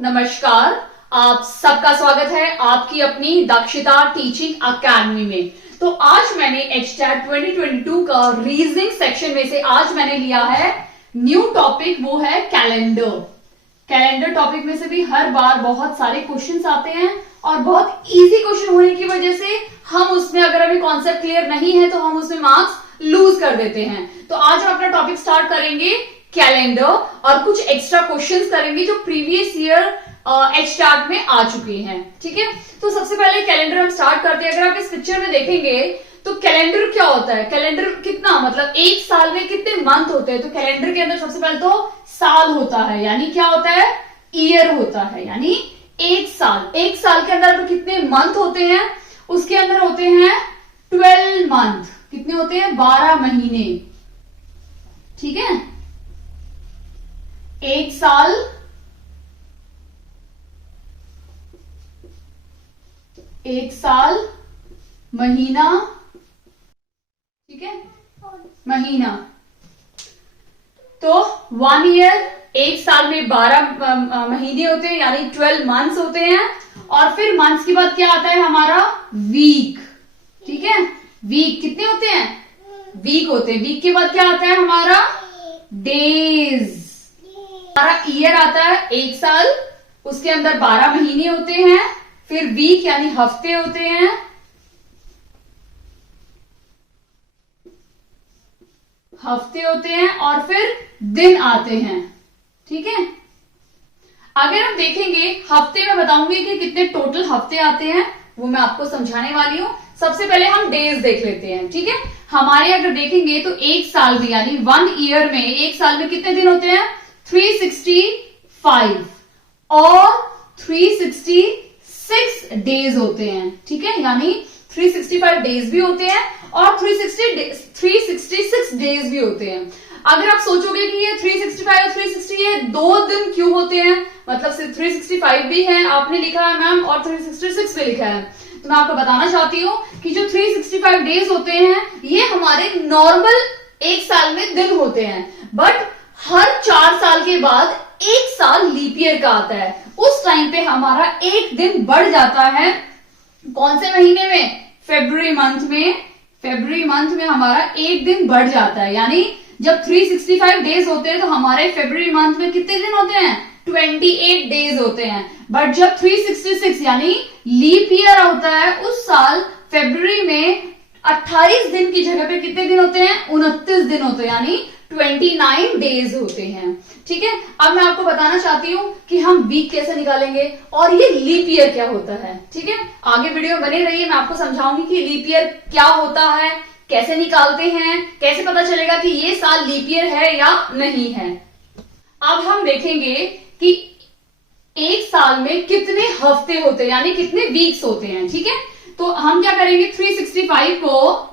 नमस्कार। आप सबका स्वागत है आपकी अपनी दक्षता टीचिंग अकेडमी में। तो आज मैंने एचटेट 2022 का रीजनिंग सेक्शन में से आज मैंने लिया है न्यू टॉपिक, वो है कैलेंडर। कैलेंडर टॉपिक में से भी हर बार बहुत सारे क्वेश्चंस आते हैं और बहुत इजी क्वेश्चन होने की वजह से हम उसमें अगर अभी कॉन्सेप्ट क्लियर नहीं है तो हम उसमें मार्क्स लूज कर देते हैं। तो आज हम अपना टॉपिक स्टार्ट करेंगे कैलेंडर और कुछ एक्स्ट्रा क्वेश्चंस करेंगे जो प्रीवियस ईयर एचटेट में आ चुके हैं। ठीक है, तो सबसे पहले कैलेंडर हम स्टार्ट करते हैं। अगर आप इस पिक्चर में देखेंगे तो कैलेंडर क्या होता है, कैलेंडर कितना मतलब एक साल में कितने मंथ होते हैं। तो कैलेंडर के अंदर सबसे पहले तो साल होता है, यानी क्या होता है, ईयर होता है, यानी एक साल। एक साल के अंदर कितने मंथ होते हैं, उसके अंदर होते हैं 12 मंथ। कितने होते हैं, 12 महीने। ठीक है, एक साल महीना, ठीक है, महीना। तो 1 ईयर, एक साल में 12 महीने होते हैं यानी 12 मंथ्स होते हैं। और फिर मंथ्स के बाद क्या आता है हमारा, वीक। ठीक है, वीक कितने होते हैं, वीक होते हैं। वीक के बाद क्या आता है हमारा, डेज। हमारा ईयर आता है एक साल, उसके अंदर 12 महीने होते हैं। फिर वीक यानी हफ्ते होते हैं, और फिर दिन आते हैं। ठीक है, अगर हम देखेंगे हफ्ते में बताऊंगी कि कितने टोटल हफ्ते आते हैं, वो मैं आपको समझाने वाली हूं। सबसे पहले हम डेज देख लेते हैं। ठीक है, हमारे अगर देखेंगे तो एक साल में यानी 1 ईयर में, एक साल में कितने दिन होते हैं, 365 और 366 डेज होते हैं। ठीक है, यानी 365 डेज भी होते हैं और 366 डेज भी होते हैं। अगर आप सोचोगे कि ये 365 और 360 ये 2 दिन क्यों होते हैं, मतलब सिर्फ 365 भी है आपने लिखा है मैम और 366 भी लिखा है, तो मैं आपको बताना चाहती हूँ कि जो 365 डेज होते हैं ये हमारे नॉर्मल एक साल में दिन होते हैं। बट हर 4 साल के बाद एक साल लीप ईयर का आता है, उस टाइम पे हमारा एक दिन बढ़ जाता है। कौन से महीने में, फरवरी मंथ में हमारा एक दिन बढ़ जाता है। यानी जब 365 डेज होते हैं तो हमारे फरवरी मंथ में कितने दिन होते हैं, 28 डेज होते हैं। बट जब 366 यानी लीप ईयर होता है उस साल फरवरी में 28 दिन की जगह पे कितने दिन होते हैं, 29 दिन होते हैं, यानी 29 डेज होते हैं। ठीक है, अब मैं आपको बताना चाहती हूं कि हम वीक कैसे निकालेंगे और ये लीप ईयर क्या होता है। ठीक है, आगे वीडियो बने रहिए, मैं आपको समझाऊंगी कि लीप ईयर क्या होता है, कैसे निकालते हैं, कैसे पता चलेगा कि ये साल लीप ईयर है या नहीं है। अब हम देखेंगे कि एक साल में कितने हफ्ते होते हैं, यानी कितने वीक्स होते हैं। ठीक है, तो हम क्या करेंगे, 365 को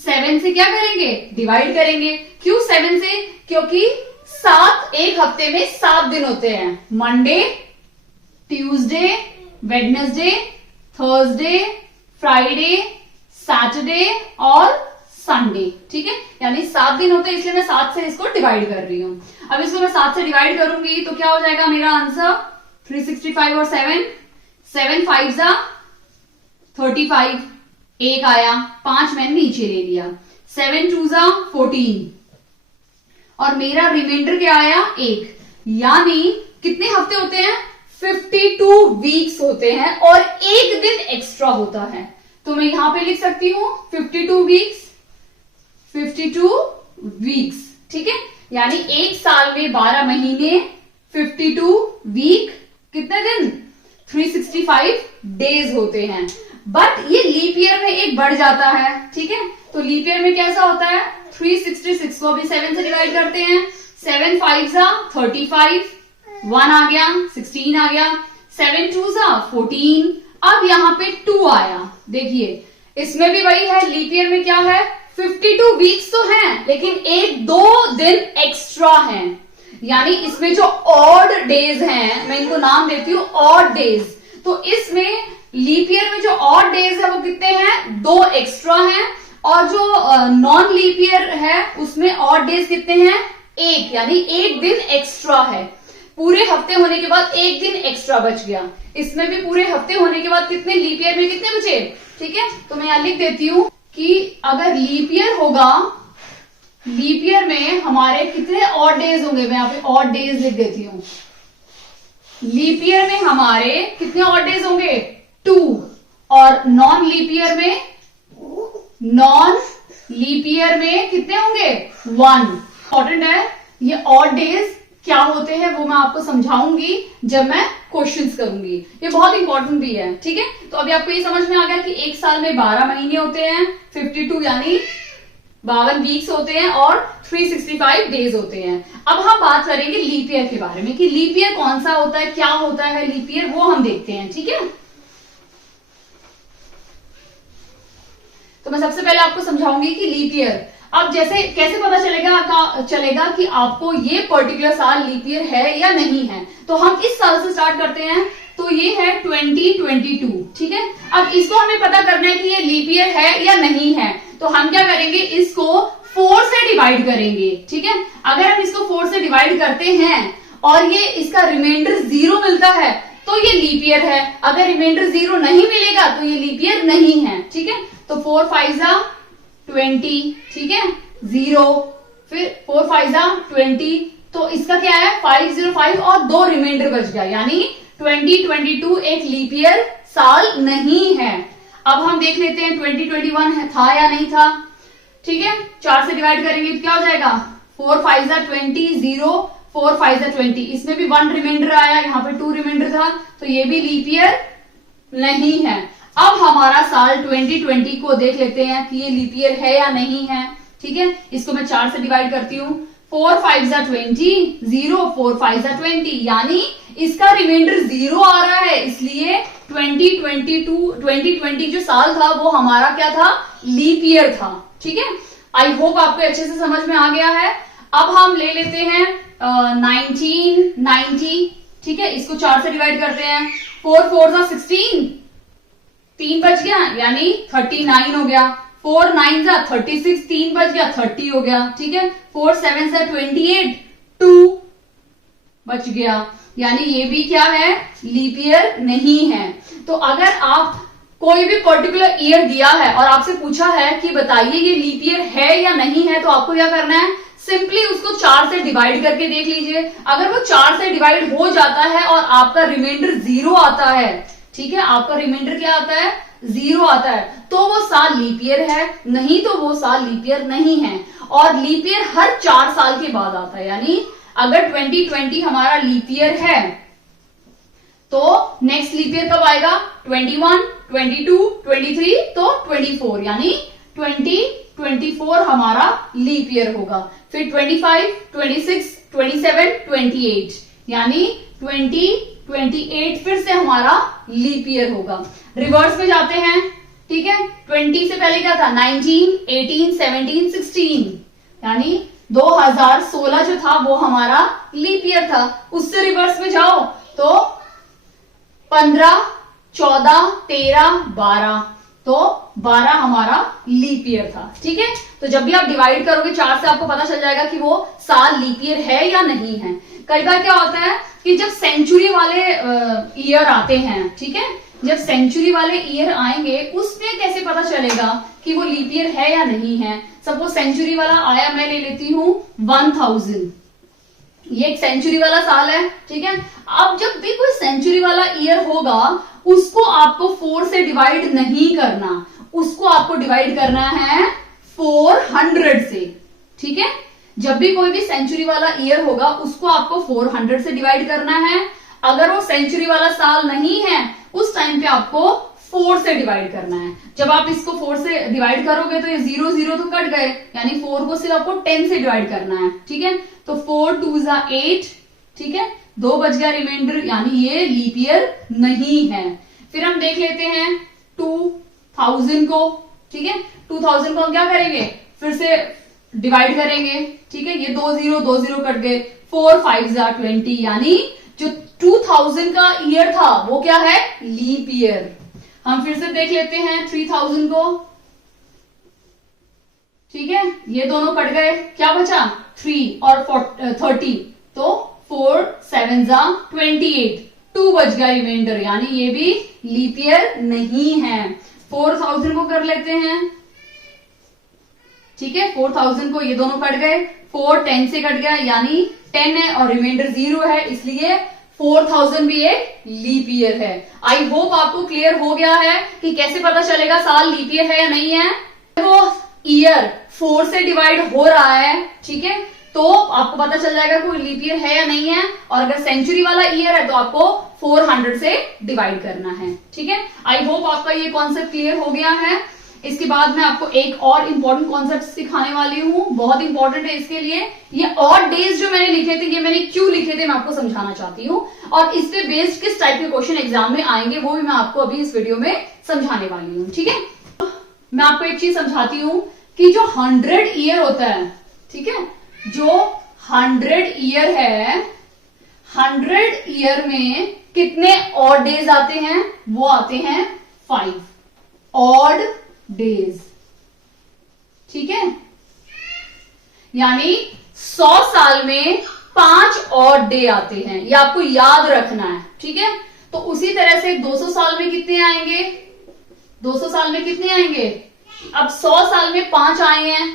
7 से क्या करेंगे, डिवाइड करेंगे। क्यों 7 से, क्योंकि 7 एक हफ्ते में 7 दिन होते हैं। Monday, Tuesday, Wednesday, Thursday, Friday, Saturday और संडे। ठीक है, यानी 7 दिन होते हैं, इसलिए मैं 7 से इसको डिवाइड कर रही हूं। अब इसको मैं 7 से डिवाइड करूंगी तो क्या हो जाएगा मेरा आंसर, 365 और 7 5 35, एक आया, 5 मैंने नीचे ले लिया, 7 2 14 और मेरा रिमाइंडर क्या आया, 1। यानी कितने हफ्ते होते हैं, 52 वीक्स होते हैं और एक दिन एक्स्ट्रा होता है। तो मैं यहां पे लिख सकती हूं 52 वीक्स। ठीक है, यानी एक साल में 12 महीने, 52 वीक, कितने दिन, 365 डेज होते हैं। बट ये लीप ईयर में एक बढ़ जाता है। ठीक है, तो लीप ईयर में कैसा होता है, 366 को अभी 7 से डिवाइड करते हैं, 7 5 35, 1 आ गया, 16 आ गया, 7 2 14। अब यहाँ पे 2 आया। देखिए इसमें भी वही है, लीप ईयर में क्या है, 52 वीक्स तो हैं लेकिन 1-2 दिन एक्स्ट्रा हैं। यानी इसमें जो ऑड डेज हैं, मैं इनको नाम देती हूँ ऑड डेज, तो इसमें लीप ईयर में जो ऑड डेज है वो कितने हैं, 2 एक्स्ट्रा हैं। और जो नॉन लीप ईयर है उसमें ऑड डेज कितने हैं, 1, यानी 1 दिन एक्स्ट्रा है। पूरे हफ्ते होने के बाद एक दिन एक्स्ट्रा बच गया, इसमें भी पूरे हफ्ते होने के बाद कितने, लीप ईयर में कितने बचे, ठीक है। तो मैं यहां लिख देती हूं कि अगर लीप ईयर होगा, लीप ईयर में हमारे कितने ऑड डेज होंगे, मैं यहाँ पे ऑड डेज लिख देती हूं। लीप ईयर में हमारे कितने ऑड डेज होंगे, 2, और नॉन लीप ईयर में, नॉन लीप ईयर में कितने होंगे, 1। इंपॉर्टेंट है, ये ऑड डेज क्या होते हैं वो मैं आपको समझाऊंगी जब मैं क्वेश्चंस करूंगी, ये बहुत इंपॉर्टेंट भी है, ठीक है। तो अभी आपको ये समझ में आ गया कि एक साल में 12 महीने होते हैं, 52 यानी 52 वीक्स होते हैं, और 365 डेज होते हैं। अब हम बात करेंगे लीप ईयर के बारे में कि लीप ईयर कौन सा होता है, क्या होता है लीप ईयर, वो हम देखते हैं, ठीक है। तो मैं सबसे पहले आपको समझाऊंगी कि लीप ईयर, अब जैसे कैसे पता चलेगा कि आपको ये पर्टिकुलर साल लीप ईयर है या नहीं है। तो हम इस साल से स्टार्ट करते हैं, तो ये है 2022, ठीक है। अब इसको हमें पता करना है कि ये लीप ईयर है या नहीं है, तो हम क्या करेंगे, इसको 4 से डिवाइड करेंगे, ठीक है। अगर हम इसको 4 से डिवाइड करते हैं और ये इसका रिमाइंडर 0 मिलता है तो ये लीप ईयर है, अगर रिमाइंडर 0 नहीं मिलेगा तो ये लीप ईयर नहीं है, ठीक है। तो 4 5 20, ठीक है, 0, फिर 4 5 20, तो इसका क्या है 505 और 2 रिमाइंडर बच गया, यानी 2022 एक लीप ईयर साल नहीं है। अब हम देख लेते हैं 2021 था या नहीं था, ठीक है। 4 से डिवाइड करेंगे तो क्या हो जाएगा, 4 5 20, 0, 4 5 20, इसमें भी 1 रिमाइंडर आया, यहाँ पे 2 रिमाइंडर था, तो ये भी लीप ईयर नहीं है। अब हमारा साल 2020 को देख लेते हैं कि ये लीप ईयर है या नहीं है, ठीक है। इसको मैं 4 से डिवाइड करती हूँ, 4 5 20, 0, 4 5 20, यानी इसका रिमाइंडर 0 आ रहा है, इसलिए 2020 जो साल था वो हमारा क्या था, लीप ईयर था, ठीक है। आई होप आपको अच्छे से समझ में आ गया है। अब हम ले लेते हैं 1990, ठीक है, इसको 4 से डिवाइड करते हैं, 4 4 16, 3 बच गया यानी 39 हो गया, 4 9 36, 3 बच गया 30 हो गया, ठीक है। 4 7 28, 2 बच गया, यानी ये भी क्या है, लीप ईयर नहीं है। तो अगर आप कोई भी पर्टिकुलर ईयर दिया है और आपसे पूछा है कि बताइए ये लीप ईयर है या नहीं है, तो आपको क्या करना है, सिंपली उसको 4 से डिवाइड करके देख लीजिए। अगर वो 4 से डिवाइड हो जाता है और आपका रिमाइंडर 0 आता है, ठीक है, आपका रिमाइंडर क्या आता है, 0 आता है, तो वो साल लीप ईयर है, नहीं तो वो साल लीप ईयर नहीं है। और लीप ईयर हर 4 साल के बाद आता है, यानी अगर 2020 हमारा लीप ईयर है तो नेक्स्ट लीप ईयर कब आएगा, 21, 22, 23, तो 24, यानी 2024 हमारा लीप ईयर होगा। फिर 25, 26, 27, 28, यानी 2028 फिर से हमारा लीप ईयर होगा। रिवर्स में जाते हैं, ठीक है, 20 से पहले क्या था, 19, 18, 17, 16, यानी 2016 जो था वो हमारा लीप ईयर था। उससे रिवर्स में जाओ तो 15, 14, 13, 12, तो 12 हमारा लीप ईयर था, ठीक है। तो जब भी आप डिवाइड करोगे 4 से, आपको पता चल जाएगा कि वो साल लीप ईयर है या नहीं है। कई बार क्या होता है कि जब सेंचुरी वाले ईयर आते हैं, ठीक है, जब सेंचुरी वाले ईयर आएंगे उसमें कैसे पता चलेगा कि वो लीप ईयर है या नहीं है। सपोज सेंचुरी वाला आया, मैं ले लेती हूँ 1000, ये एक सेंचुरी वाला साल है, ठीक है। अब जब भी कोई सेंचुरी वाला ईयर होगा उसको आपको 4 से डिवाइड नहीं करना, उसको आपको डिवाइड करना है 400 से, ठीक है। जब भी कोई भी सेंचुरी वाला ईयर होगा उसको आपको 400 से डिवाइड करना है। अगर वो सेंचुरी वाला साल नहीं है उस टाइम पे आपको 4 से डिवाइड करना है। जब आप इसको 4 से डिवाइड करोगे तो ये 0 0 तो कट गए, यानी 4 को सिर्फ आपको 10 से डिवाइड करना है, ठीक है। तो 4 2 8, ठीक है, 2 बच गया रिमाइंडर, यानी ये लीप ईयर नहीं है। फिर हम देख लेते हैं 2000 को, ठीक है, 2000 को हम क्या करेंगे, फिर से डिवाइड करेंगे, ठीक है, ये 2 0 कट गए, 4 5 20, यानी जो 2000 का ईयर था वो क्या है, लीप ईयर। हम फिर से देख लेते हैं 3000 को, ठीक है, ये दोनों कट गए, क्या बचा 3 और 30, तो 4 7 जा 28, 2 बच गया रिमाइंडर, यानी ये भी लीप ईयर नहीं है। 4000 को कर लेते हैं, ठीक है, 4000 को ये दोनों कट गए, 4 10 से कट गया यानी 10 है और रिमाइंडर 0 है, इसलिए 4000 भी एक लीप ईयर है। आई होप आपको क्लियर हो गया है कि कैसे पता चलेगा साल लीप ईयर है या नहीं है। वो ईयर 4 से डिवाइड हो रहा है, ठीक है, तो आपको पता चल जाएगा कोई लीप ईयर है या नहीं है। और अगर सेंचुरी वाला ईयर है तो आपको 400 से डिवाइड करना है, ठीक है। आई होप आपका ये कॉन्सेप्ट क्लियर हो गया है। इसके बाद मैं आपको एक और इंपॉर्टेंट कॉन्सेप्ट सिखाने वाली हूँ, बहुत इंपॉर्टेंट है इसके लिए। ये ऑड डेज जो मैंने लिखे थे, ये मैंने क्यों लिखे थे मैं आपको समझाना चाहती हूँ, और इस पे बेस्ड किस टाइप के क्वेश्चन एग्जाम में आएंगे वो भी मैं आपको अभी इस वीडियो में समझाने वाली हूँ, ठीक है। मैं आपको एक चीज समझाती हूँ कि जो 100 ईयर होता है, ठीक है, जो 100 ईयर है, 100 ईयर में कितने ऑड डेज आते हैं, वो आते हैं 5 ऑड डेज, ठीक है। यानी 100 साल में 5 ऑड डे आते हैं, ये आपको याद रखना है, ठीक है। तो उसी तरह से 200 साल में कितने आएंगे, 200 साल में कितने आएंगे, अब 100 साल में 5 आए हैं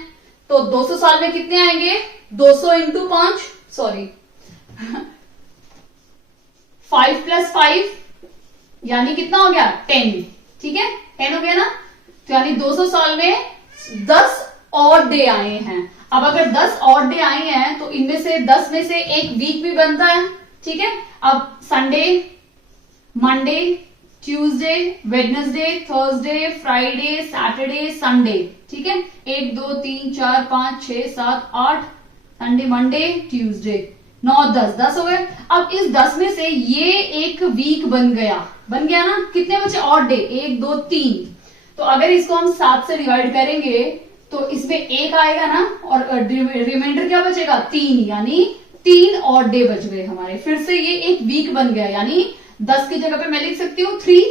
तो 200 साल में कितने आएंगे, 200 इंटू 5, सॉरी 5 + 5 यानी कितना हो गया 10, ठीक है, 10 हो गया ना। तो यानी 200 साल में 10 ऑड डे आए हैं। अब अगर 10 ऑड डे आए हैं तो इनमें से 10 में से एक वीक भी बनता है, ठीक है। अब Sunday, Monday, Tuesday, Wednesday, Thursday, Friday, Saturday, Sunday, ठीक है, 1 2 3 4 5 6 7 8, संडे, मंडे, ट्यूसडे, 9 10 हो गए। अब इस 10 में से ये एक वीक बन गया ना, कितने बचे ऑड डे, 1 2 3। तो अगर इसको हम 7 से डिवाइड करेंगे तो इसमें 1 आएगा ना, और रिमाइंडर क्या बचेगा 3, यानी 3 ऑड डे बच गए हमारे। फिर से ये एक वीक बन गया, यानी 10 की जगह पे मैं लिख सकती हूँ 3,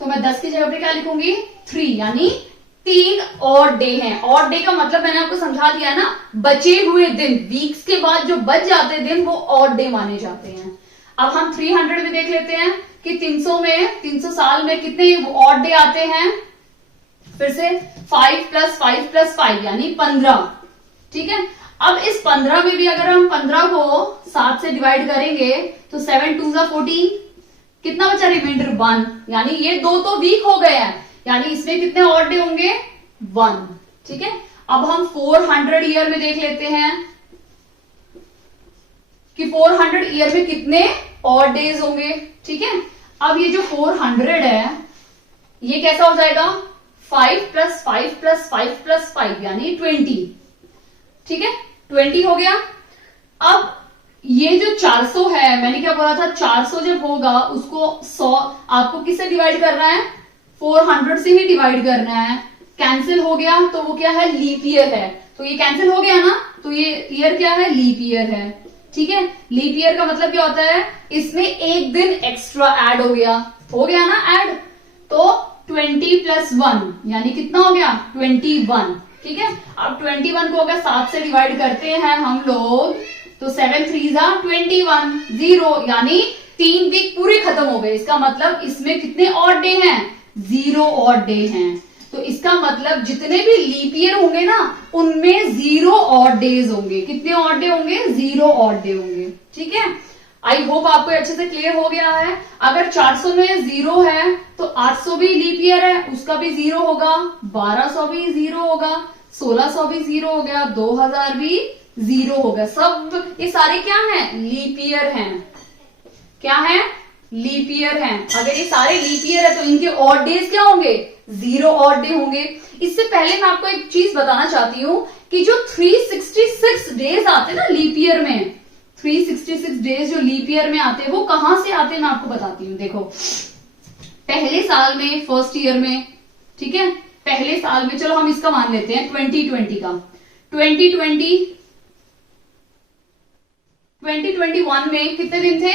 तो मैं 10 की जगह पे क्या लिखूंगी 3, यानी 3 ऑड डे हैं। ऑड डे का मतलब मैंने आपको समझा दिया है ना, बचे हुए दिन, वीक्स के बाद जो बच जाते दिन वो ऑड डे माने जाते हैं। अब हम 300 में देख लेते हैं कि 300 साल में कितने ऑड डे आते हैं। फिर से 5 + 5 + 5 यानी 15, ठीक है। अब इस 15 में भी अगर हम 15 को 7 से डिवाइड करेंगे तो 7 2 = 14, कितना बचा रिमाइंडर 1, यानी ये 2 तो वीक हो गए हैं, यानी इसमें कितने ऑड डे होंगे 1, ठीक है। अब हम 400 ईयर में देख लेते हैं कि 400 ईयर में कितने ऑड डेज होंगे, ठीक है। अब ये जो 400 है ये कैसा हो जाएगा 5 + 5 + 5 + 5 यानी 20, ठीक है, 20 हो गया। अब ये जो 400 है, मैंने क्या बोला था, 400 जब होगा उसको 100 आपको किससे डिवाइड करना है, 400 से ही डिवाइड करना है। कैंसिल हो गया तो वो क्या है, लीप ईयर है, तो ये कैंसिल हो गया ना, तो ये ईयर क्या है, लीप ईयर है, ठीक है। लीप ईयर का मतलब क्या होता है, इसमें एक दिन एक्स्ट्रा ऐड हो गया ना ऐड, तो 20 + 1 यानी कितना हो गया 21, ठीक है। अब 21 को अगर 7 से डिवाइड करते हैं हम लोग तो 7 3 = 21, 0, यानी 3 वीक पूरे खत्म हो गए। इसका मतलब इसमें कितने ऑड डे हैं, 0 ऑड डे हैं। तो इसका मतलब जितने भी लीप ईयर होंगे ना उनमें 0 ऑड डेज होंगे। कितने ऑड डे होंगे, 0 ऑड डे होंगे, ठीक है। आई होप आपको अच्छे से क्लियर हो गया है। अगर 400 में 0 है तो 800 भी लीप ईयर है, उसका भी 0 होगा, 1200 भी 0 होगा, 1600 भी 0 हो गया, 2000 भी 0 होगा। सब ये सारे क्या हैं, लीप ईयर हैं। क्या है, लीप ईयर हैं। अगर ये सारे लीप ईयर है तो इनके ऑड डेज क्या होंगे, 0 ऑड डे होंगे। इससे पहले मैं आपको एक चीज बताना चाहती हूँ कि जो 366 डेज आते हैं ना लीप ईयर में, 366 डेज जो लीप ईयर में आते हैं वो कहां से आते हैं मैं आपको बताती हूँ। देखो पहले साल में, फर्स्ट ईयर में, ठीक है, पहले साल में, चलो हम इसका मान लेते हैं 2020 का, 2021 में कितने दिन थे,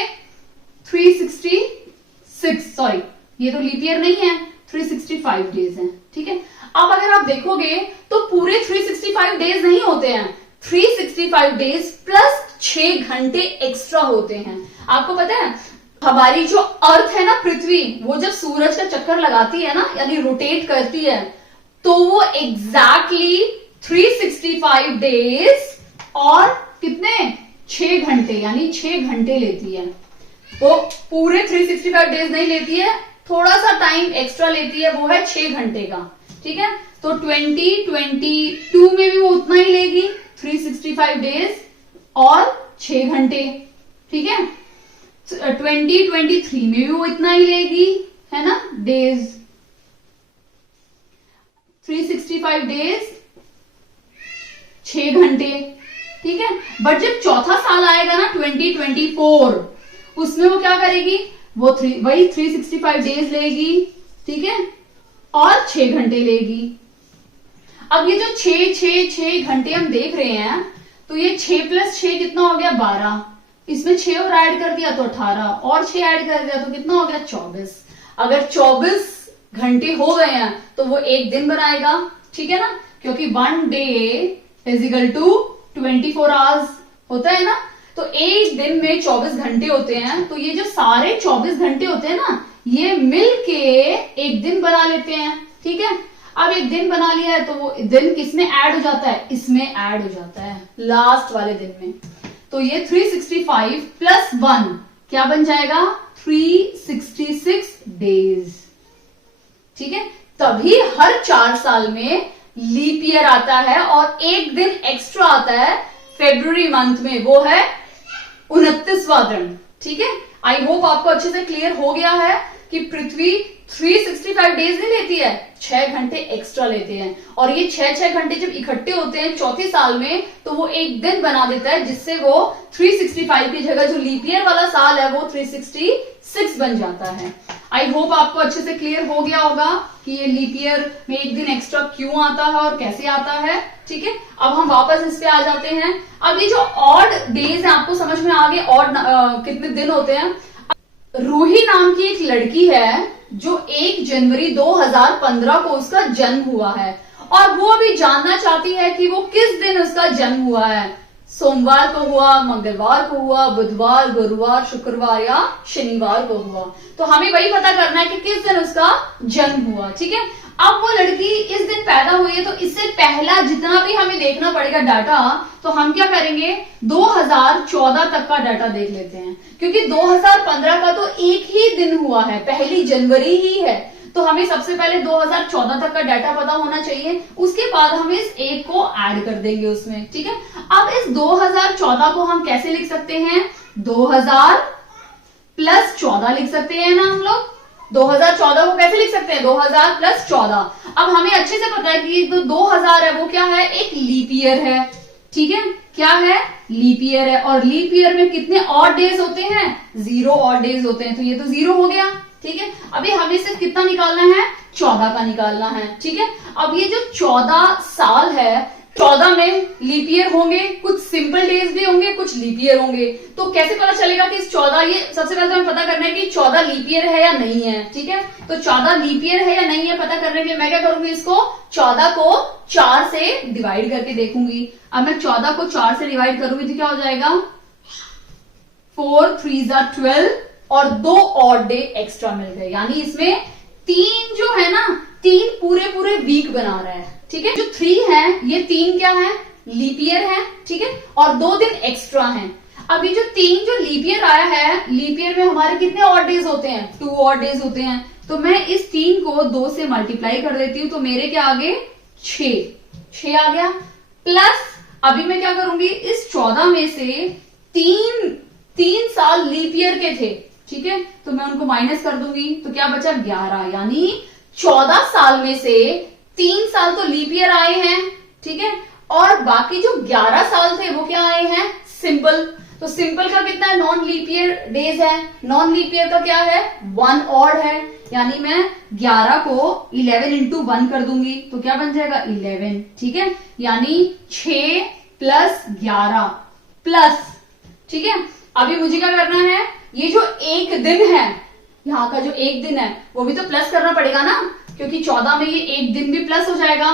366, सॉरी ये तो लीप ईयर नहीं है, 365 डेज हैं, ठीक है। अब अगर आप देखोगे तो पूरे 365 डेज नहीं होते हैं, 365 डेज प्लस 6 घंटे एक्स्ट्रा होते हैं। आपको पता है हमारी जो अर्थ है ना पृथ्वी, वो जब सूरज का चक्कर लगाती है ना, यानी रोटेट करती है, तो वो एग्जैक्टली 365 डेज और कितने 6 घंटे, यानी 6 घंटे लेती है। वो पूरे 365 डेज नहीं लेती है, थोड़ा सा टाइम एक्स्ट्रा लेती है, वो है 6 घंटे का। ठीक है, तो 2022 में भी वो उतना ही लेगी, 365 डेज और 6 घंटे। ठीक है, 2023 में भी वो इतना ही लेगी, है ना, डेज, 365 डेज 6 घंटे। ठीक है, बट जब चौथा साल आएगा ना 2024, उसमें वो क्या करेगी, वो वही 365 डेज लेगी। ठीक है, और 6 घंटे लेगी। अब ये जो 6 घंटे हम देख रहे हैं, तो ये 6 + 6 कितना हो गया 12, इसमें 6 और ऐड कर दिया तो 18, और 6 ऐड कर दिया तो कितना हो गया 24। अगर 24 घंटे हो गए हैं तो वो एक दिन बनाएगा। ठीक है ना, क्योंकि 1 day is equal to 24 hours होता है ना, तो एक दिन में 24 घंटे होते हैं। तो ये जो सारे 24 घंटे होते हैं ना, ये मिलके एक दिन बना लेते हैं। ठीक है, अब एक दिन बना लिया है तो वो दिन किसमें ऐड हो जाता है, इसमें ऐड हो जाता है, लास्ट वाले दिन में। तो ये 365 + 1 क्या बन जाएगा, 366 डेज। ठीक है, तभी हर 4 साल में लीप ईयर आता है और एक दिन एक्स्ट्रा आता है फेब्रुवरी मंथ में, वो है 29वां दिन। ठीक है, आई होप आपको अच्छे से क्लियर हो गया है कि पृथ्वी 365 डेज नहीं लेती है, 6 घंटे एक्स्ट्रा लेते हैं, और ये 6 घंटे जब इकट्ठे होते हैं चौथे साल में, तो वो एक दिन बना देता है, जिससे वो 365 की जगह जो लीप ईयर वाला साल है वो 366 बन जाता है। आई होप आपको अच्छे से क्लियर हो गया होगा कि ये लीप ईयर में एक दिन एक्स्ट्रा क्यों आता है और कैसे आता है। ठीक है, अब हम वापस इस पे आ जाते हैं। अब ये जो ऑड डेज है आपको समझ में आ गए, ऑड कितने दिन होते हैं। रूही नाम की एक लड़की है जो 1 जनवरी 2015 को उसका जन्म हुआ है, और वो अभी जानना चाहती है कि वो किस दिन उसका जन्म हुआ है, सोमवार को हुआ, मंगलवार को हुआ, बुधवार, गुरुवार, शुक्रवार या शनिवार को हुआ। तो हमें वही पता करना है कि किस दिन उसका जन्म हुआ। ठीक है, अब वो लड़की इस दिन पैदा हुई है, तो इससे पहला जितना भी हमें देखना पड़ेगा डाटा, तो हम क्या करेंगे 2014 तक का डाटा देख लेते हैं, क्योंकि 2015 का तो एक ही दिन हुआ है, 1 जनवरी ही है, तो हमें सबसे पहले 2014 तक का डाटा पता होना चाहिए, उसके बाद हम इस एक को ऐड कर देंगे उसमें। ठीक है, अब इस 2014 को हम कैसे लिख सकते हैं, 2000 + 14 लिख सकते हैं ना हम लोग। 2014 को कैसे लिख सकते हैं, 2000 + 14। अब हमें अच्छे से पता है कि जो 2000 है वो क्या है, एक लीप ईयर है। ठीक है, क्या है, लीप ईयर है, और लीप ईयर में कितने ऑड डेज होते हैं, 0 ऑड डेज होते हैं, तो ये तो 0 हो गया। ठीक है, अभी हमें सिर्फ कितना निकालना है, 14 का निकालना है। ठीक है, अब ये जो 14 साल है, 14 में लीप ईयर होंगे, कुछ सिंपल डेज भी होंगे, कुछ लीप ईयर होंगे, तो कैसे पता चलेगा कि इस 14, ये सबसे पहले हमें पता करना है कि 14 लीप ईयर है या नहीं है। ठीक है, तो 14 लीप ईयर है या नहीं है पता करने के लिए मैं क्या करूंगी, इसको 14 को 4 से डिवाइड करके देखूंगी। अब मैं 14 को 4 से डिवाइड करूंगी तो क्या हो जाएगा, 4 3 = 12 और 2 ऑड डे एक्स्ट्रा मिल गए, यानी इसमें 3 जो है ना, 3 पूरे वीक बना रहा है। ठीक है, जो 3 है, ये 3 क्या है, लीप ईयर है। ठीक है, और 2 दिन एक्स्ट्रा हैं। अब ये जो 3 जो लीप ईयर आया है, लीप ईयर में हमारे कितने ऑड डेज होते हैं, 2 ऑड डेज होते हैं, तो मैं इस 3 को 2 से मल्टीप्लाई कर देती हूँ, तो मेरे क्या आ गए 6 आ गया, प्लस अभी मैं क्या करूंगी, इस 14 में से 3 साल लीप ईयर के थे। ठीक है, तो मैं उनको माइनस कर दूंगी, तो क्या बचा 11, यानी 14 साल में से 3 साल तो लीप ईयर आए हैं। ठीक है, और बाकी जो 11 साल थे वो क्या आए हैं, सिंपल। तो सिंपल का कितना है, नॉन लीप ईयर डेज है, नॉन लीप ईयर का क्या है, 1 ऑड है, यानी मैं 11 को 11 × 1 कर दूंगी, तो क्या बन जाएगा 11। ठीक है, यानी 6 + 11 प्लस। ठीक है, अभी मुझे क्या करना है, ये जो एक दिन है, यहाँ का जो एक दिन है वो भी तो प्लस करना पड़ेगा ना, क्योंकि 14 में ये एक दिन भी प्लस हो जाएगा।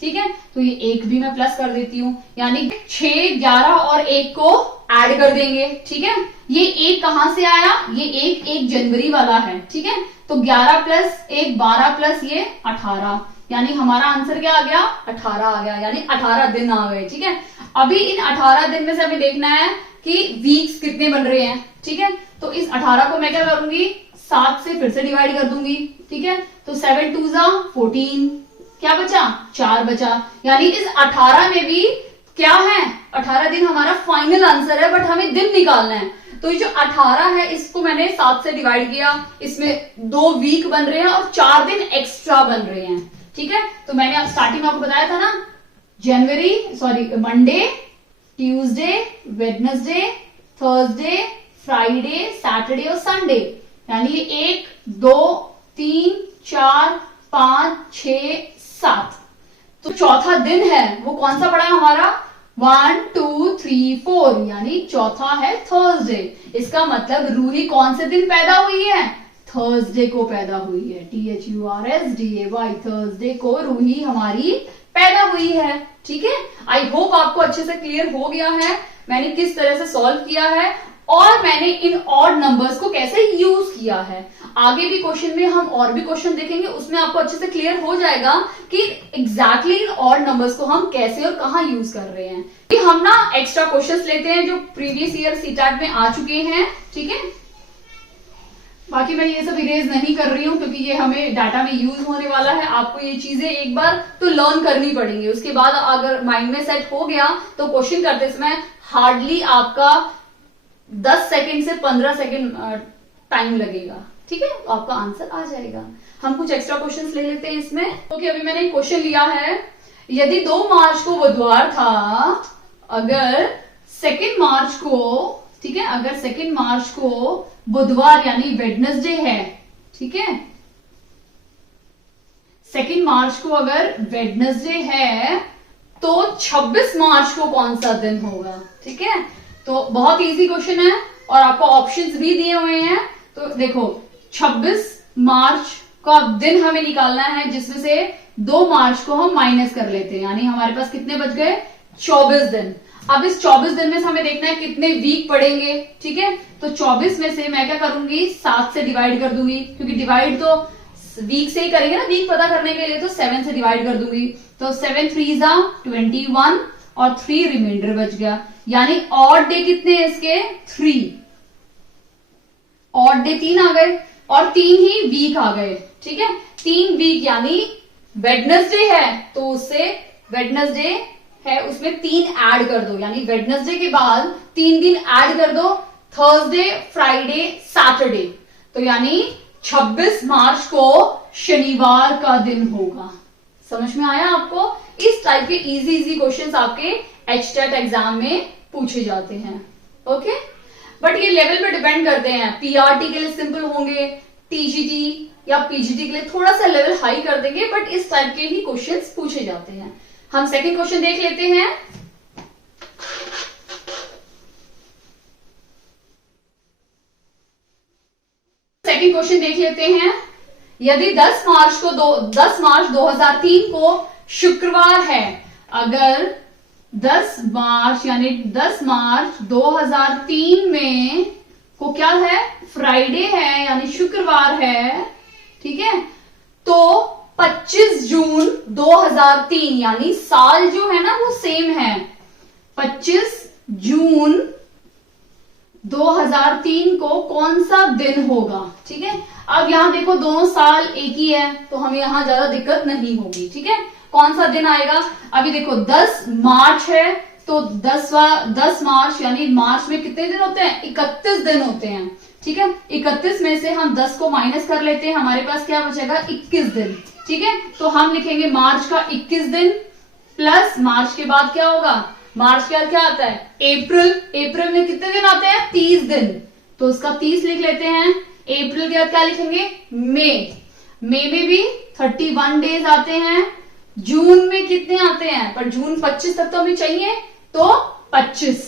ठीक है, तो ये 1 भी मैं प्लस कर देती हूँ, यानी 6, 11 और 1 को ऐड कर देंगे। ठीक है, ये 1 कहां से आया, ये 1 जनवरी वाला है। ठीक है, तो 11 प्लस 1 12 प्लस ये 18, यानी हमारा आंसर क्या आ गया, 18 आ गया, यानी 18 दिन आ गए। ठीक है, अभी इन 18 दिन में से हमें देखना है कि वीक्स कितने बन रहे हैं। ठीक है, तो इस 18 को मैं क्या करूंगी, 7 से फिर से डिवाइड कर दूंगी। ठीक है, तो 7 2 14, क्या बचा, 4 बचा, यानी इस 18 में भी क्या है, 18 दिन हमारा फाइनल आंसर है, बट हमें दिन निकालना है। तो ये जो 18 है इसको मैंने 7 से डिवाइड किया, इसमें 2 वीक बन रहे हैं और 4 दिन एक्स्ट्रा बन रहे हैं। ठीक है, तो मैंने स्टार्टिंग में आपको बताया था ना, Monday, Tuesday, Wednesday, Thursday, Friday, Saturday और संडे, यानी 1 2 3 4 5 6 7। तो चौथा दिन है वो कौन सा पड़ा है हमारा, 1 2 3 4, यानी चौथा है थर्सडे। इसका मतलब रूही कौन से दिन पैदा हुई है, थर्सडे को पैदा हुई है। THURSDAY, थर्सडे को रूही हमारी पैदा हुई है। ठीक है, आई होप आपको अच्छे से क्लियर हो गया है मैंने किस तरह से सॉल्व किया है और मैंने इन ऑड नंबर्स को कैसे यूज किया है। आगे भी क्वेश्चन में हम और भी क्वेश्चन देखेंगे, उसमें आपको अच्छे से क्लियर हो जाएगा कि एग्जैक्टली इन ऑड नंबर्स को हम कैसे और कहां यूज कर रहे हैं। कि हम ना एक्स्ट्रा क्वेश्चंस लेते हैं जो प्रीवियस ईयर सीटैट में आ चुके हैं। ठीक है, बाकी मैं ये सब इरेज नहीं कर रही हूं क्योंकि ये हमें डाटा में यूज होने वाला है। आपको ये चीजें एक बार तो लर्न करनी पड़ेंगी, उसके बाद अगर माइंड में सेट हो गया तो क्वेश्चन करते समय हार्डली आपका 10 सेकंड से 15 सेकंड टाइम लगेगा। ठीक है, तो आपका आंसर आ जाएगा। हम कुछ एक्स्ट्रा क्वेश्चंस ले लेते हैं इसमें। ओके, अभी मैंने एक क्वेश्चन लिया है, यदि 2 मार्च को बुधवार था, अगर 2 मार्च को, ठीक है, अगर 2 मार्च को बुधवार यानी वेडनेसडे है, ठीक है, 2 मार्च को अगर वेडनेसडे है तो 26 मार्च को कौन सा दिन होगा। ठीक है, तो बहुत इजी क्वेश्चन है और आपको ऑप्शंस भी दिए हुए हैं। तो देखो 26 मार्च का दिन हमें निकालना है, जिसमें से 2 मार्च को हम माइनस कर लेते हैं, यानी हमारे पास कितने बच गए, 24 दिन। अब इस 24 दिन में से हमें देखना है कितने वीक पड़ेंगे। ठीक है, तो 24 में से मैं क्या करूंगी, 7 से डिवाइड कर दूंगी, क्योंकि डिवाइड तो वीक से ही करेंगे ना, वीक पता करने के लिए, तो 7 से डिवाइड कर दूंगी। तो 7 3 21 और 3 रिमाइंडर बच गया, यानी ऑड डे कितने हैं इसके, 3। ऑड डे 3 आ गए और 3 ही वीक आ गए। ठीक है, 3 वीक, यानी वेडनेसडे है तो उससे वेडनेसडे है उसमें 3 ऐड कर दो, यानी वेडनेसडे के बाद 3 दिन ऐड कर दो, थर्सडे, फ्राइडे, सैटरडे, तो यानी 26 मार्च को शनिवार का दिन होगा। समझ में आया आपको? इस टाइप के इजी क्वेश्चंस आपके HTET एग्जाम में पूछे जाते हैं। ओके, बट ये लेवल पे डिपेंड करते हैं। PRT के लिए सिंपल होंगे, TGT या PGT के लिए थोड़ा सा लेवल हाई कर देंगे, बट इस टाइप के ही क्वेश्चंस पूछे जाते हैं। हम सेकंड क्वेश्चन देख लेते हैं। सेकंड क्वेश्चन देख लेते हैं, यदि 10 मार्च 2003 को शुक्रवार है, अगर 10 मार्च यानी 10 मार्च 2003 में को क्या है, फ्राइडे है यानी शुक्रवार है, ठीक है, तो 25 जून 2003 यानी साल जो है ना वो सेम है, 25 जून 2003 को कौन सा दिन होगा। ठीक है, अब यहां देखो दोनों साल एक ही है तो हमें यहां ज्यादा दिक्कत नहीं होगी। ठीक है, कौन सा दिन आएगा, अभी देखो 10 मार्च है तो 10 मार्च यानी मार्च में कितने दिन होते हैं, 31 दिन होते हैं। ठीक है, 31 में से हम 10 को माइनस कर लेते हैं, हमारे पास क्या बचेगा, 21 दिन। ठीक है, तो हम लिखेंगे मार्च का 21 दिन प्लस मार्च के बाद क्या होगा, मार्च के बाद क्या आता है, अप्रैल में कितने दिन आते हैं, 30 दिन, तो उसका 30 लिख लेते हैं। अप्रैल के बाद क्या लिखेंगे, मई में भी 31 डेज आते हैं। जून में कितने आते हैं, पर जून 25 तक तो हमें चाहिए, तो 25।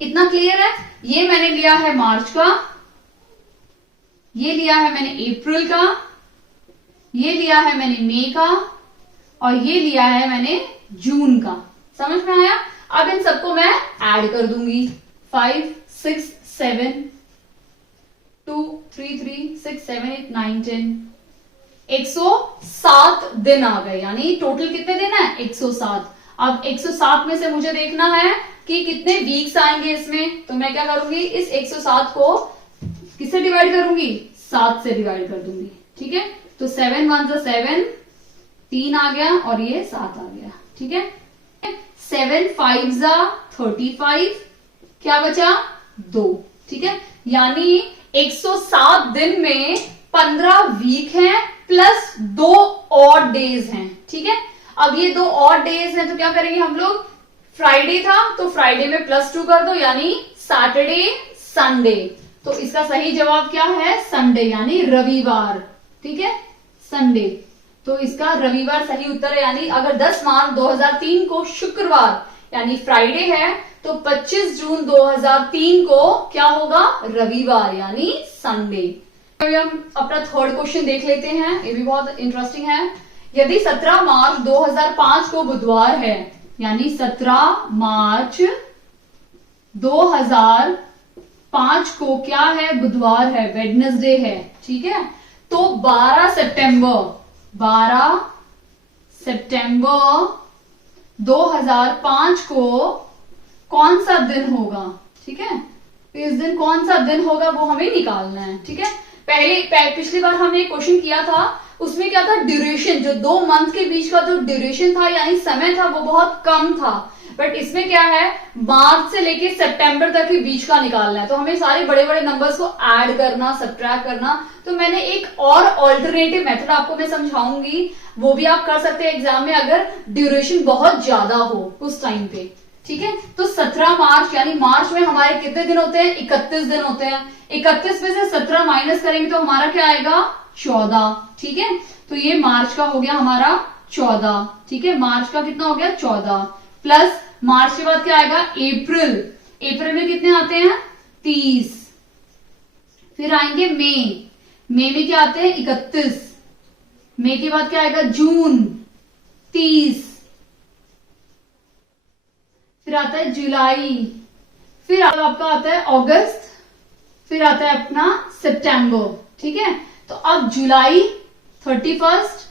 इतना क्लियर है। ये मैंने लिया है मार्च का, ये लिया है मैंने अप्रैल का, ये लिया है मैंने मई का, और ये लिया है मैंने जून का। समझ में आया? अब इन सबको मैं ऐड कर दूंगी। 5 6 7 2 3 3 6 7 8 9 10 107 दिन आ गए, यानी टोटल कितने दिन है? 107। अब 107 में से मुझे देखना है कि कितने वीक्स आएंगे इसमें। तो मैं क्या करूंगी, इस 107 को किससे डिवाइड करूंगी? 7 से डिवाइड कर दूंगी। ठीक है, तो 7 1 जा 7, 3 आ गया और ये 7 आ गया। ठीक है, 7 5 जा 35, क्या बचा? 2। ठीक है, यानी 107 दिन में 15 वीक हैं प्लस 2 ऑड डेज हैं। ठीक है, अब ये 2 ऑड डेज हैं तो क्या करेंगे हम लोग? फ्राइडे था तो फ्राइडे में +2 कर दो, यानी सैटरडे संडे। तो इसका सही जवाब क्या है? संडे, यानी रविवार। ठीक है, संडे। तो इसका रविवार सही उत्तर है। यानी अगर 10 मार्च 2003 को शुक्रवार यानी फ्राइडे है तो 25 जून 2003 को क्या होगा? रविवार, यानी संडे। अभी हम अपना थर्ड क्वेश्चन देख लेते हैं, ये भी बहुत इंटरेस्टिंग है। यदि 17 मार्च 2005 को बुधवार है, यानी 17 मार्च 2005 को क्या है? बुधवार है, वेडनेसडे है। ठीक है, तो 12 सितंबर 2005 को कौन सा दिन होगा? ठीक है, तो इस दिन कौन सा दिन होगा वो हमें निकालना है। ठीक है, पिछली बार हमने एक क्वेश्चन किया था, उसमें क्या था? ड्यूरेशन, जो 2 मंथ के बीच का जो ड्यूरेशन था यानी समय था वो बहुत कम था। बट इसमें क्या है? मार्च से लेके सितंबर तक के बीच का निकालना है। तो हमें सारे बड़े बड़े नंबर्स को ऐड करना, सब्ट्रैक्ट करना। तो मैंने एक और ऑल्टरनेटिव मेथड आपको मैं समझाऊंगी, वो भी आप कर सकते हैं एग्जाम में अगर ड्यूरेशन बहुत ज्यादा हो उस टाइम पे। ठीक है, तो 17 मार्च यानी मार्च में हमारे कितने दिन होते हैं? 31 दिन होते हैं। 31 में से 17 माइनस करेंगे तो हमारा क्या आएगा? 14। ठीक है, तो ये मार्च का हो गया हमारा 14। ठीक है, मार्च का कितना हो गया? 14 प्लस मार्च के बाद क्या आएगा? अप्रैल में कितने आते हैं? 30। फिर आएंगे मई में क्या आते हैं? 31। मई के बाद क्या आएगा? जून 30। फिर आता है जुलाई, फिर आपका आता है अगस्त, फिर आता है अपना सितंबर। ठीक है, तो अब जुलाई 31,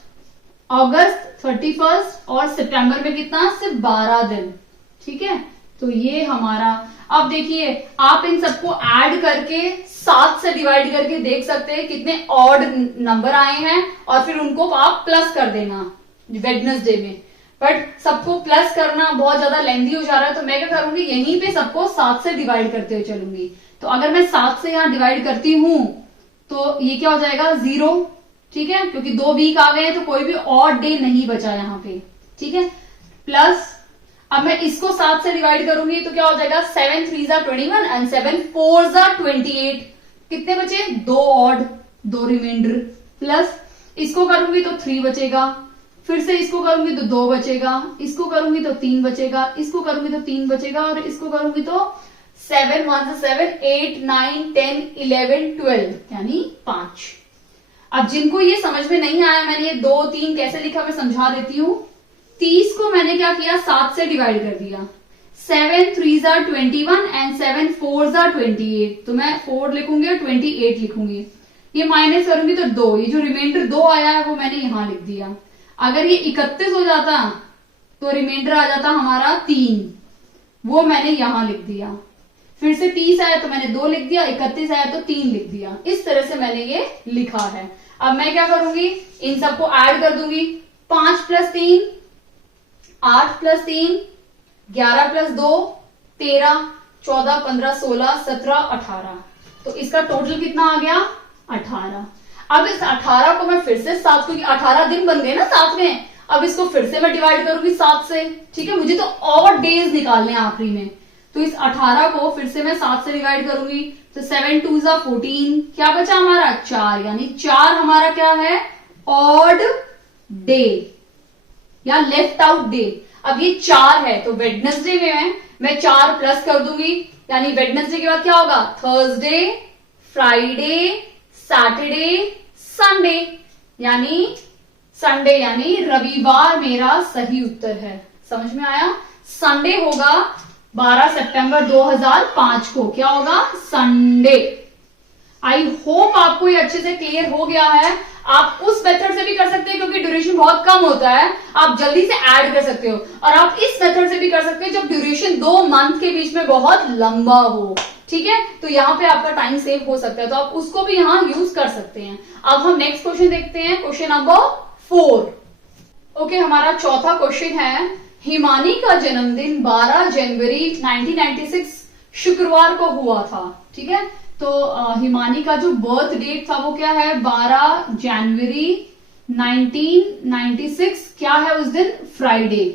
अगस्त 31 और सितंबर में कितना? सिर्फ 12 दिन। ठीक है, तो ये हमारा, अब देखिए आप इन सबको ऐड करके 7 से डिवाइड करके देख सकते हैं कितने ऑड नंबर आए हैं और फिर उनको आप प्लस कर देना वेडनेसडे में। बट सबको प्लस करना बहुत ज्यादा लेंथी हो जा रहा है, तो मैं क्या करूंगी? यहीं पे सबको 7 से डिवाइड करते हुए चलूंगी। तो अगर मैं 7 से यहां डिवाइड करती हूं तो ये क्या हो जाएगा? 0। ठीक है, क्योंकि 2 वीक आ गए तो कोई भी ऑड डे नहीं बचा यहाँ पे। ठीक है, प्लस अब मैं इसको 7 से डिवाइड करूंगी तो क्या हो जाएगा? 7 3 जा 21 एंड 7 4 जा 28। कितने बचे? 2 ऑड, 2 रिमाइंडर। प्लस इसको करूंगी तो 3 बचेगा, फिर से इसको करूंगी तो 2 बचेगा, इसको करूंगी तो 3 बचेगा, इसको करूंगी तो 3 बचेगा और इसको करूंगी तो 7 1 जा 7 8 9 10 11 12 यानी 5। अब जिनको ये समझ में नहीं आया मैंने ये 2 3 कैसे लिखा मैं समझा देती हूँ। 30 को मैंने क्या किया? 7 से डिवाइड कर दिया। 7 3 जा 21 एंड 7 4 जा 28। तो मैं 4 लिखूंगी और 28 लिखूंगी। ये माइनस करूंगी तो 2, ये जो रिमाइंडर 2 आया है वो मैंने यहां लिख दिया। अगर ये 31 हो जाता तो रिमाइंडर आ जाता हमारा 3, वो मैंने यहां लिख दिया। फिर से 30 आया तो मैंने 2 लिख दिया, 31 आया तो 3 लिख दिया। इस तरह से मैंने ये लिखा है। अब मैं क्या करूंगी? इन सबको ऐड कर दूंगी। 5 + 3 8 + 3 11 + 2 13 14 15 16 17 18। तो इसका टोटल कितना आ गया? 18। अब इस 18 को मैं फिर से 7, क्योंकि 18 दिन बन गए ना 7 में, अब इसको फिर से मैं डिवाइड करूंगी 7 से। ठीक है, मुझे तो और डेज निकालने हैं आखिरी में। तो इस 18 को फिर से मैं 7 से डिवाइड करूंगी तो 7 2 जा 14। क्या बचा हमारा? 4, यानी 4 हमारा क्या है? ऑड डे या लेफ्ट आउट डे। अब ये 4 है तो वेडनेसडे में मैं 4 प्लस कर दूंगी, यानी वेडनेसडे के बाद क्या होगा? थर्सडे, फ्राइडे, सैटरडे, संडे, यानी संडे यानी रविवार मेरा सही उत्तर है। समझ में आया? संडे होगा 12 सितंबर 2005 को। क्या होगा? संडे। आई होप आपको ये अच्छे से क्लियर हो गया है। आप उस मेथड से भी कर सकते हैं क्योंकि ड्यूरेशन बहुत कम होता है, आप जल्दी से ऐड कर सकते हो। और आप इस मेथड से भी कर सकते हो जब ड्यूरेशन 2 मंथ के बीच में बहुत लंबा हो। ठीक है, तो यहाँ पे आपका टाइम सेव हो सकता है, तो आप उसको भी यहाँ यूज कर सकते हैं। अब हम नेक्स्ट क्वेश्चन देखते हैं, क्वेश्चन नंबर 4। ओके, हमारा चौथा क्वेश्चन है, हिमानी का जन्मदिन 12 जनवरी 1996 शुक्रवार को हुआ था। ठीक है, तो हिमानी का जो बर्थ डेट था वो क्या है? 12 जनवरी 1996। क्या है उस दिन? फ्राइडे।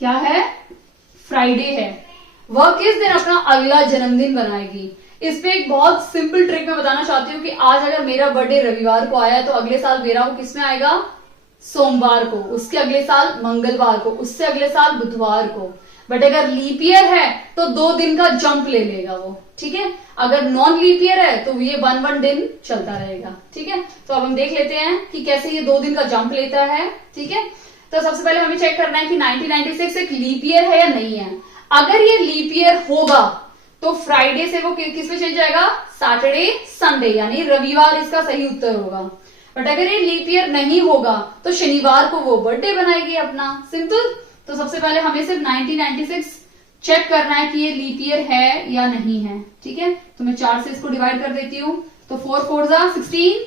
क्या है? फ्राइडे है। वह किस दिन अपना अगला जन्मदिन बनाएगी? इस पे एक बहुत सिंपल ट्रिक मैं बताना चाहती हूँ कि आज अगर मेरा बर्थडे रविवार को आया तो अगले साल मेरा वो किस में आएगा? सोमवार को। उसके अगले साल मंगलवार को। उससे अगले साल बुधवार को। बट अगर लीप ईयर है तो 2 दिन का जंप ले लेगा वो। ठीक है, अगर नॉन लीप ईयर है तो ये 1 दिन चलता रहेगा। ठीक है, तो अब हम देख लेते हैं कि कैसे ये 2 दिन का जंप लेता है। ठीक है, तो सबसे पहले हमें चेक करना है कि 1996 एक लीप ईयर है या नहीं है। अगर ये लीप ईयर होगा तो फ्राइडे से वो किस में चल जाएगा? सैटरडे संडे यानी रविवार इसका सही उत्तर होगा। बट अगर ये लीप ईयर नहीं होगा तो शनिवार को वो बर्थडे बनाएगी अपना। सिंपल। तो सबसे पहले हमें सिर्फ 1996 चेक करना है कि ये लीप ईयर है या नहीं है। ठीक है, तो मैं 4 से इसको डिवाइड कर देती हूँ। तो 4 4 16,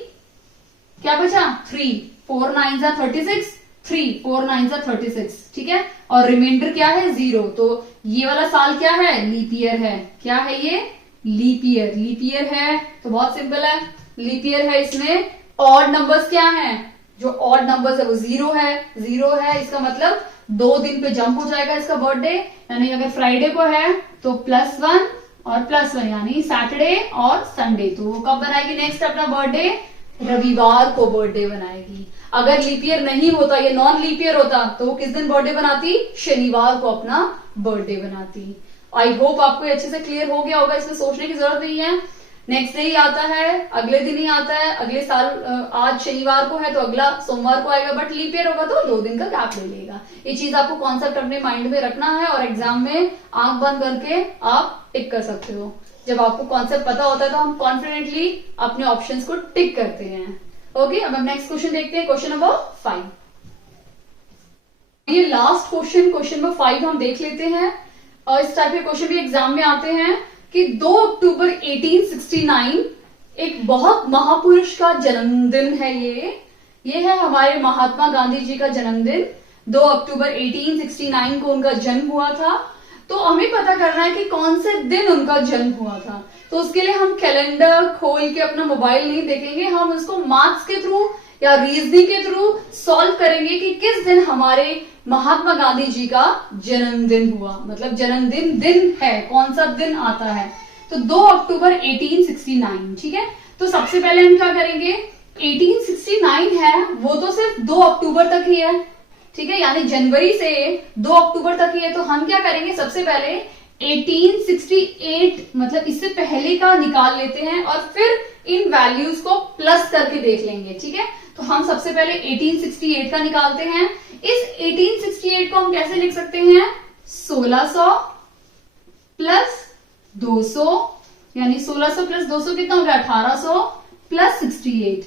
क्या बचा? 3 4 9 36, 3 4 9 36। ठीक है, और रिमाइंडर क्या है? 0। तो ये वाला साल क्या है? लीप ईयर है। क्या है ये? Leap year. लीप ईयर है तो बहुत सिंपल है, लीप ईयर है, इसमें ऑड नंबर्स क्या है? जो ऑड नंबर्स है वो 0 है। 0 है, इसका मतलब 2 दिन पे जंप हो जाएगा इसका बर्थडे। यानी अगर फ्राइडे को है तो +1 और +1 यानी सैटरडे और संडे। तो वो कब बनाएगी नेक्स्ट अपना बर्थडे? रविवार को बर्थडे बनाएगी। अगर लीप ईयर नहीं होता, ये नॉन लीप ईयर होता तो वो किस दिन बर्थडे बनाती? शनिवार को अपना बर्थडे बनाती। आई होप आपको ये अच्छे से क्लियर हो गया होगा, इसमें सोचने की जरूरत नहीं है। नेक्स्ट डे ही आता है, अगले दिन ही आता है, अगले साल आज शनिवार को है तो अगला सोमवार को आएगा। बट लीप ईयर होगा तो 2 दिन का गैप ले लेगा। ये चीज आपको कॉन्सेप्ट अपने माइंड में रखना है और एग्जाम में आंख बंद करके आप टिक कर सकते हो। जब आपको कॉन्सेप्ट पता होता है तो हम कॉन्फिडेंटली अपने ऑप्शंस को टिक करते हैं। ओके, अब हम नेक्स्ट क्वेश्चन देखते हैं, क्वेश्चन नंबर 5। ये लास्ट क्वेश्चन, क्वेश्चन नंबर 5 हम देख लेते हैं। और इस टाइप के क्वेश्चन भी एग्जाम में आते हैं कि 2 अक्टूबर 1869 एक बहुत महापुरुष का जन्मदिन है। ये है हमारे महात्मा गांधी जी का जन्मदिन। 2 अक्टूबर 1869 को उनका जन्म हुआ था। तो हमें पता करना है कि कौन से दिन उनका जन्म हुआ था। तो उसके लिए हम कैलेंडर खोल के अपना मोबाइल नहीं देखेंगे, हम उसको मैथ्स के थ्रू या रीजनिंग के थ्रू सॉल्व करेंगे कि किस दिन हमारे महात्मा गांधी जी का जन्मदिन हुआ। मतलब जन्मदिन दिन है, कौन सा दिन आता है? तो 2 अक्टूबर 1869। ठीक है, तो सबसे पहले हम क्या करेंगे? 1869 है वो तो सिर्फ 2 अक्टूबर तक ही है। ठीक है, यानी जनवरी से 2 अक्टूबर तक ही है। तो हम क्या करेंगे? सबसे पहले 1868 मतलब इससे पहले का निकाल लेते हैं और फिर इन वैल्यूज को प्लस करके देख लेंगे। ठीक है, तो हम सबसे पहले 1868 का निकालते हैं। इस 1868 को हम कैसे लिख सकते हैं? 1600 प्लस 200 यानी 1600 प्लस 200 कितना हो गया? 1800 प्लस 68।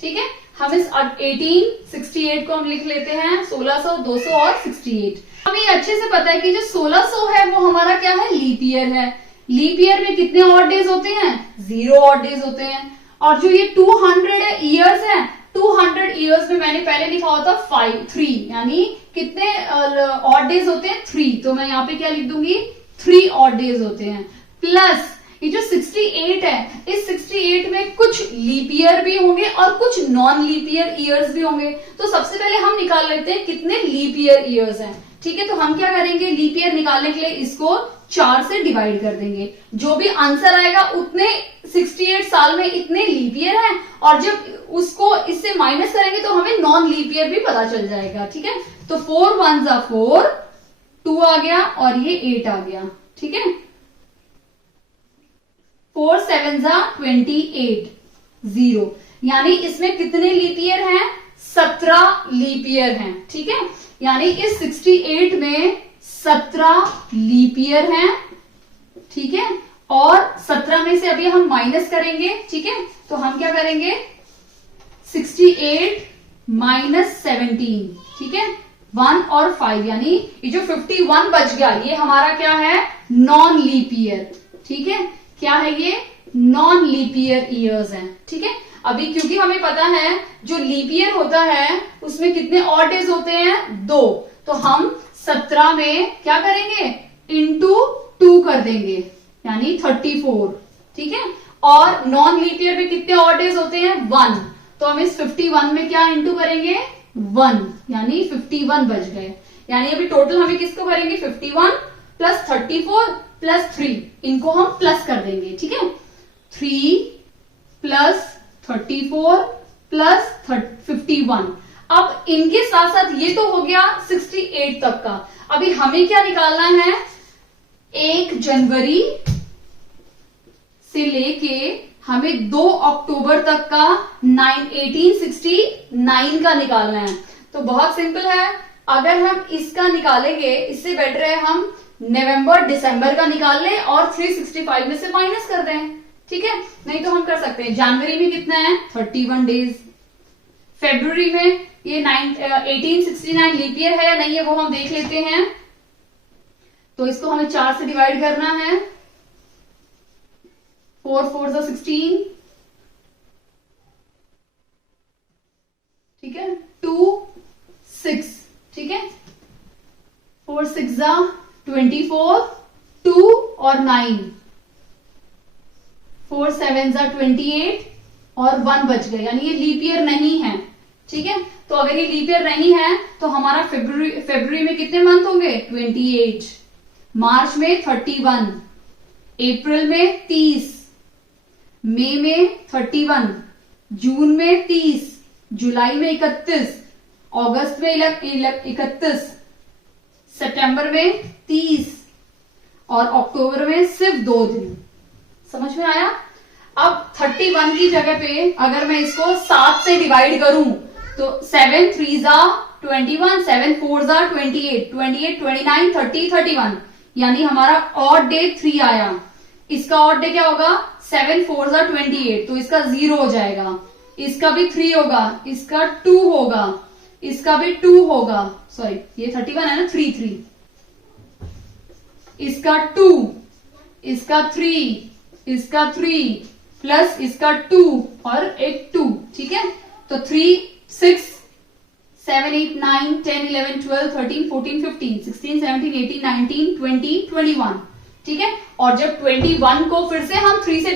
ठीक है, हम इस 1868 को हम लिख लेते हैं 1600, 200 और 68। हमें ये अच्छे से पता है कि जो 1600 है वो हमारा क्या है? लीप ईयर है। लीप ईयर में कितने ऑड डेज होते हैं? 0 ऑड डेज होते हैं। और जो ये 200 ईयर्स है, 200 ईयर्स में मैंने पहले लिखा होता 3 यानी कितने ऑड डेज होते हैं? 3। तो मैं यहाँ पे क्या लिख दूंगी? 3 ऑड डेज होते हैं। प्लस ये जो 68 है, इस 68 में कुछ लीप ईयर भी होंगे और कुछ नॉन लीप ईयर ईयर्स भी होंगे। तो सबसे पहले हम निकाल लेते हैं कितने लीप ईयर ईयर्स हैं। ठीक है, तो हम क्या करेंगे? लीप ईयर निकालने के लिए इसको 4 से डिवाइड कर देंगे। जो भी आंसर आएगा उतने 68 साल में इतने लीप ईयर है, और जब उसको इससे माइनस करेंगे तो हमें नॉन लीप ईयर भी पता चल जाएगा। ठीक है, तो 4 1 4, 2 आ गया और ये 8 आ गया। ठीक है, 4 7 28, 0 यानी इसमें कितने लीप ईयर हैं? 17 लीप ईयर हैं, ठीक है। यानी इस 68 में 17 लीप ईयर हैं, ठीक है। और 17 में से अभी हम माइनस करेंगे, ठीक है। तो हम क्या करेंगे, 68 माइनस 17, ठीक है, 1 और 5, यानी ये जो 51 बच गया ये हमारा क्या है, नॉन लीप ईयर, ठीक है। क्या है ये, नॉन लीप ईयर ईयर्स हैं, ठीक है। अभी क्योंकि हमें पता है जो लीप ईयर होता है उसमें कितने ऑड डेज होते हैं, 2, तो हम 17 में क्या करेंगे, इंटू 2 कर देंगे, यानी 34, ठीक है। और नॉन लीप ईयर में कितने ऑड डेज होते हैं, 1, तो हम इस 51 में क्या इंटू करेंगे, 1, यानी 51 बच गए। यानी अभी टोटल हमें किसको करेंगे, 51 प्लस 34 प्लस 3, इनको हम प्लस कर देंगे, ठीक है। 3 प्लस 34 प्लस 51। अब इनके साथ साथ ये तो हो गया 68 तक का। अभी हमें क्या निकालना है, 1 जनवरी से लेके हमें 2 अक्टूबर तक का 1869 का निकालना है। तो बहुत सिंपल है, अगर हम इसका निकालेंगे, इससे बेटर है हम नवंबर दिसंबर का निकाल लें और 365 में से माइनस कर दें, ठीक है। नहीं तो हम कर सकते हैं, जनवरी में कितना है, 31 डेज, फरवरी में ये 1869 लीप ईयर है या नहीं है वो हम देख लेते हैं। तो इसको हमें 4 से डिवाइड करना है, 4 4 16, ठीक है, 2 6, ठीक है, 4 6 24, 2 और 9, 4 7 28 और 1 बच गए, यानी ये लीप ईयर नहीं है, ठीक है। तो अगर ये लीप ईयर नहीं है तो हमारा फरवरी में कितने मंथ होंगे, 28, मार्च में 31, अप्रैल में 30, मई में 31, जून में 30, जुलाई में 31, अगस्त में 31, सितंबर में 30 और अक्टूबर में सिर्फ 2 दिन। समझ में आया। अब 31 की जगह पे अगर मैं इसको 7 से डिवाइड करूं तो 7 3 21, 7 4 28, 28 29 30 31, यानी हमारा ऑड डे 3 आया। इसका ऑड डे क्या होगा, 7 4 28, तो इसका 0 हो जाएगा, इसका भी 3 होगा, इसका 2 होगा, इसका भी 2 होगा, सॉरी ये 31 है ना, 3 3, इसका 2, इसका 3, इसका 3 प्लस इसका 2 और एक 2, ठीक है। तो 3 6 7 8 9 10 11 12 13 14 15 16 17 18 19 20 21, ठीक है। और जब 21 को फिर से हम 7 से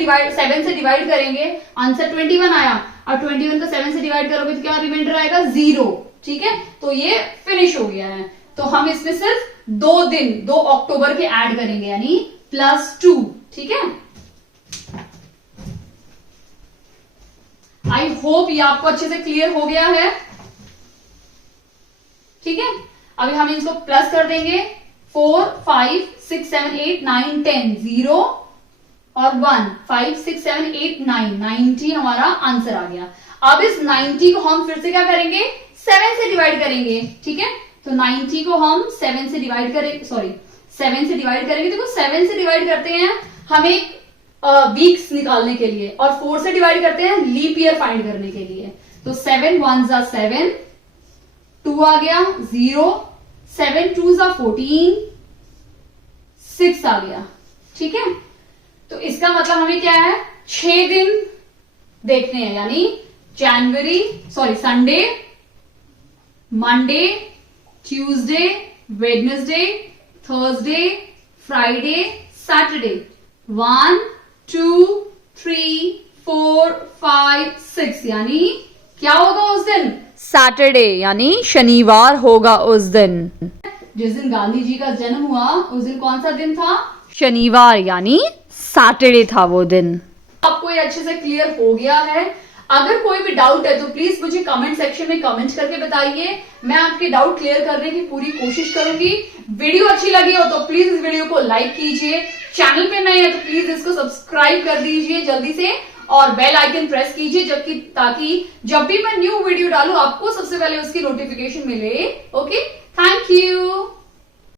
डिवाइड करेंगे, आंसर 21 आया। अब 21 को 7 से डिवाइड करोगे तो क्या रिमाइंडर आएगा, 0, ठीक है। तो ये फिनिश हो गया है। तो हम इसमें सिर्फ 2 दिन 2 अक्टूबर के ऐड करेंगे, यानी +2, ठीक है। आई होप ये आपको अच्छे से क्लियर हो गया है, ठीक है। अभी हम इसको प्लस कर देंगे, 4 5 6 7 8 9 10 0 और 1 5 6 7 8 9 90 हमारा आंसर आ गया। अब इस 90 को हम फिर से क्या करेंगे, 7 से डिवाइड करेंगे, ठीक है। तो 90 को हम 7 से डिवाइड करेंगे, सॉरी 7 से डिवाइड करेंगे। देखो 7 से डिवाइड करते हैं हमें वीक्स निकालने के लिए, और 4 से डिवाइड करते हैं लीप ईयर फाइंड करने के लिए। तो 7 1 7, 2 आ गया 0, 7 2 14, 6 आ गया, ठीक है। तो इसका मतलब हमें क्या है, 6 दिन देखने हैं, यानी Sunday, Monday, Tuesday, Wednesday, Thursday, Friday, Saturday, 1 2 3 4 5 6, यानी क्या होगा उस दिन, सैटरडे, यानी शनिवार होगा उस दिन। जिस दिन गांधी जी का जन्म हुआ उस दिन कौन सा दिन था, शनिवार, यानी सैटरडे था वो दिन। आपको ये अच्छे से क्लियर हो गया है। अगर कोई भी डाउट है तो प्लीज मुझे कमेंट सेक्शन में कमेंट करके बताइए, मैं आपके डाउट क्लियर करने की पूरी कोशिश करूंगी। वीडियो अच्छी लगी हो तो प्लीज इस वीडियो को लाइक कीजिए, चैनल पे नए हैं तो प्लीज इसको सब्सक्राइब कर दीजिए जल्दी से, और बेल आइकन प्रेस कीजिए जबकि ताकि जब भी मैं न्यू वीडियो डालूं आपको सबसे पहले उसकी नोटिफिकेशन मिले। Okay, thank you.